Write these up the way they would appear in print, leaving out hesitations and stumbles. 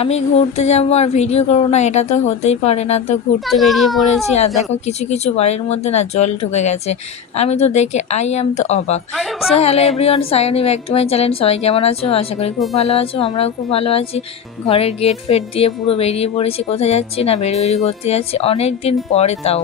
আমি ঘুরতে যাবো আর ভিডিও করবো না, এটা তো হতেই পারে না। তো ঘুরতে বেরিয়ে পড়েছি আর দেখো কিছু কিছু বাড়ির মধ্যে না জল ঢুকে গেছে। আমি তো দেখে আই অ্যাম তো অবাক। So hello everyone, Sayani back to my channel. সবাই কেমন আছো? আশা করি খুব ভালো আছো। আমরাও খুব ভালো আছি। ঘরের গেট ফেট দিয়ে পুরো বেরিয়ে পড়েছি। কোথায় যাচ্ছি না, বেরিয়ে করতে যাচ্ছি অনেক দিন পরে। তাও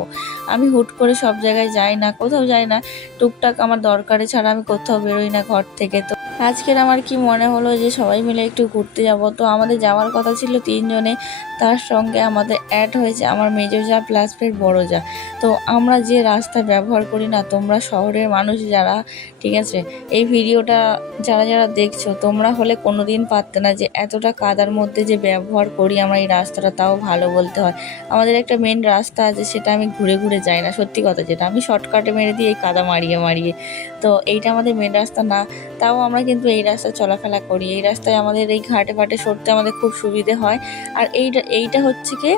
আমি হুট করে সব জায়গায় যাই না, কোথাও যাই না। টুকটাক আমার দরকারে ছাড়া আমি কোথাও বেরোই না ঘর থেকে। তো আজকের আমার কি মনে হলো যে সবাই মিলে একটু ঘুরতে যাব। তো আমাদের যাওয়ার কথা ছিল 3 জনে, তার সঙ্গে আমাদের অ্যাড হয়েছে আমার মেজো যা প্লাস ফের বড়ো যা। তো আমরা যে রাস্তা ব্যবহার করি না, তোমরা শহরের মানুষ যারা, ঠিক আছে, এই ভিডিওটা যারা যারা দেখছো, তোমরা হলে কোনো দিন পারতে না যে এতটা কাদার মধ্যে যে ব্যবহার করি আমরা এই রাস্তাটা, তাও ভালো বলতে হয়। আমাদের একটা মেন রাস্তা আছে, সেটা আমি ঘুরে ঘুরে যাই না, সত্যি কথা, যেটা আমি শর্টকাটে মেরে দিই এই কাদা মারিয়ে মারিয়ে। তো এইটা আমাদের মেন রাস্তা না, তাও আমরা কিন্তু এই রাস্তায় চলাফেরা করি। এই রাস্তায় আমাদের এই ঘাটে ফাটে সরতে আমাদের খুব সুবিধে হয়। আর এইটা হচ্ছে কি,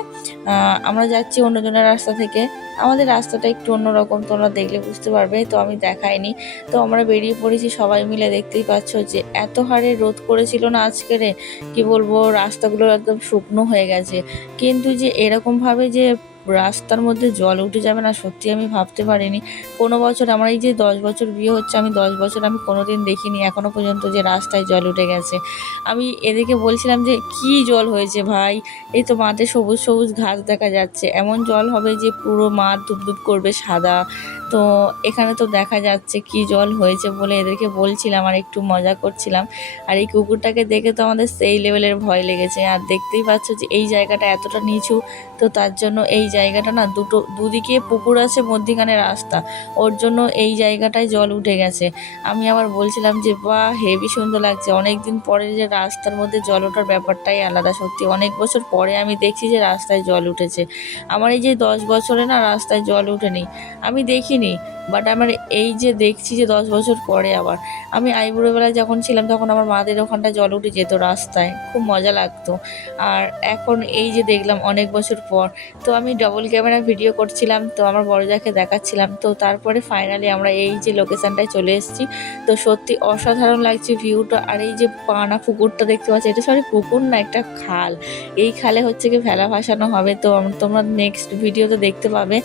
আমরা যাচ্ছি অন্যজনের রাস্তা থেকে। আমাদের রাস্তাটা একটু অন্যরকম, তোমরা দেখলে বুঝতে পারবে, তো আমি দেখাইনি। তো আমরা বেরিয়ে পড়েছি সবাই মিলে। দেখতেই পাচ্ছ যে এত হারে রোদ করেছিল না আজকেরে, কি বলবো, রাস্তাগুলো একদম শুকনো হয়ে গেছে। কিন্তু যে এরকমভাবে যে রাস্তার মধ্যে জল উঠে যাবে না, সত্যি আমি ভাবতে পারিনি। কোনো বছর, আমার এই যে 10 বছর বিয়ে হচ্ছে, আমি 10 বছর আমি কোনো দিন দেখিনি এখনো পর্যন্ত যে রাস্তায় জল উঠে গেছে। আমি এদিকে বলছিলাম যে কি জল হয়েছে ভাই, এই তো মাঠে সবুজ সবুজ ঘাস দেখা যাচ্ছে, এমন জল হবে যে পুরো মাঠ ধুপধুপ করবে সাদা। তো এখানে তো দেখা যাচ্ছে কি জল হয়েছে বলে এদেরকে বলছিলাম আর একটু মজা করছিলাম। আর এই কুকুরটাকে দেখে তো আমাদের সেই লেভেলের ভয় লেগেছে। আর দেখতেই পাচ্ছ যে এই জায়গাটা এতটা নিচু, তো তার জন্য এই জায়গাটা না দুদিকে পুকুর আছে, মধ্যিখানে রাস্তা, ওর জন্য এই জায়গাটায় জল উঠে গেছে। আমি আবার বলছিলাম যে বাহ, হেভি সুন্দর লাগছে, অনেক দিন পরে যে রাস্তার মধ্যে জল ওঠার ব্যাপারটাই আলাদা। সত্যি অনেক বছর পরে আমি দেখছি যে রাস্তায় জল উঠেছে। আমার এই যে 10 বছরে না রাস্তায় জল উঠেনি, আমি দেখিনি। বাট আমার এই যে দেখছি যে 10 বছর পরে আবার, আমি আইবুড়োবেলায় যখন ছিলাম তখন আমার মাদের ওখানটা জল উঠে যেত রাস্তায়, খুব মজা লাগতো। আর এখন এই যে দেখলাম অনেক বছর পর, তো আমি ডবল ক্যামেরা ভিডিও করছিলাম, তো আমার বড়জাকে দেখাচ্ছিলাম। তো তারপরে ফাইনালি আমরা এই যে লোকেশানটায় চলে এসেছি। তো সত্যি অসাধারণ লাগছে ভিউটা। আর এই যে পানা পুকুরটা দেখতে পাচ্ছি, এটা সরি পুকুর না, একটা খাল। এই খালে হচ্ছে কি ভেলা ভাসানো হবে। তো তোমরা নেক্সট ভিডিওতে দেখতে পাবে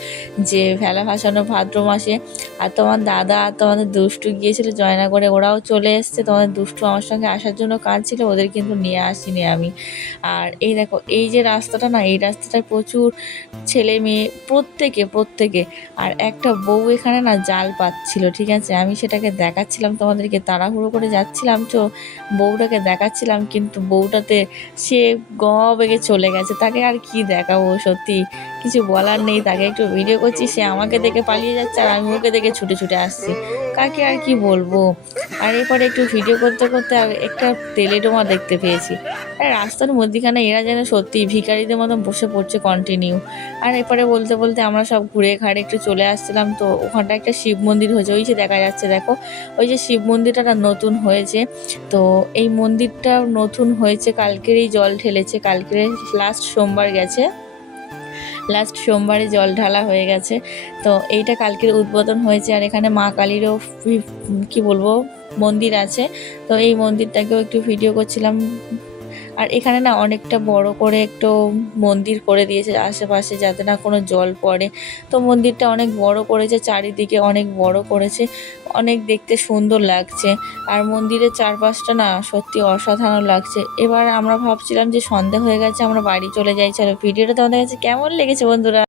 যে ভেলা ভাসানো ভাদ্র মাসে। আর তোমার দাদা আর তোমাদের দুষ্টু গিয়েছিল জয়নগরে, ওরাও চলে এসছে। তোমাদের দুষ্টু আমার সঙ্গে আসার জন্য কাঁদছিল, ওদের কিন্তু নিয়ে আসিনি আমি। আর এই দেখো এই যে রাস্তাটা না, এই রাস্তাটায় প্রচুর ছেলে মেয়ে, প্রত্যেকে। আর একটা বউ এখানে না জাল পাচ্ছিল, ঠিক আছে, আমি সেটাকে দেখাচ্ছিলাম তোমাদেরকে, তাড়াহুড়ো করে যাচ্ছিলাম তো বউটাকে দেখাচ্ছিলাম, কিন্তু বউটাতে সে বেগে চলে গেছে। তাকে আর কি দেখাবো, সত্যি কিছু বলার নেই। তাকে একটু ভিডিও করছি, সে আমাকে দেখে পালিয়ে যাচ্ছে আর আমি ওকে দেখে ছুটে ছুটে আসছি। কাকে আর কি বলবো। আর এরপরে একটু ভিডিও করতে করতে আর একটা তেলে ডোমা দেখতে পেয়েছি। আর রাস্তার মধ্যিখানে এরা যেন সত্যি ভিখারিদের মতো বসে পড়ছে কন্টিনিউ। আর এরপরে বলতে বলতে আমরা সব ঘুরে ঘাড়ে একটু চলে আসছিলাম। তো ওখানটা একটা শিব মন্দির হয়েছে, ওই যে দেখা যাচ্ছে দেখো, ওই যে শিব মন্দিরটা নতুন হয়েছে। তো এই মন্দিরটা নতুন হয়েছে, কালকের এই জল ঢেলেছে, কালকের লাস্ট সোমবার গেছে, লাস্ট সোমবারে জল ঢালা হয়ে গেছে। তো এইটা কালকের উদ্বোধন হয়েছে। আর এখানে মা কালীরও কি বলবো মন্দির আছে। তো এই মন্দিরটাকেও একটু ভিডিও করছিলাম। আর এখানে না অনেকটা বড় করে একটু মন্দির করে দিয়েছে আশেপাশে, যাতে না কোনো জল পড়ে। তো মন্দিরটা অনেক বড় করেছে, চারিদিকে অনেক বড় করেছে, অনেক দেখতে সুন্দর লাগছে। আর মন্দিরের চারপাশটা না সত্যি অসাধারণ লাগছে। এবার আমরা ভাবছিলাম যে সন্ধ্যা হয়ে গেছে, আমরা বাড়ি চলে যাই। চলো, ভিডিওটা তোমাদের কাছে কেমন লেগেছে বন্ধুরা?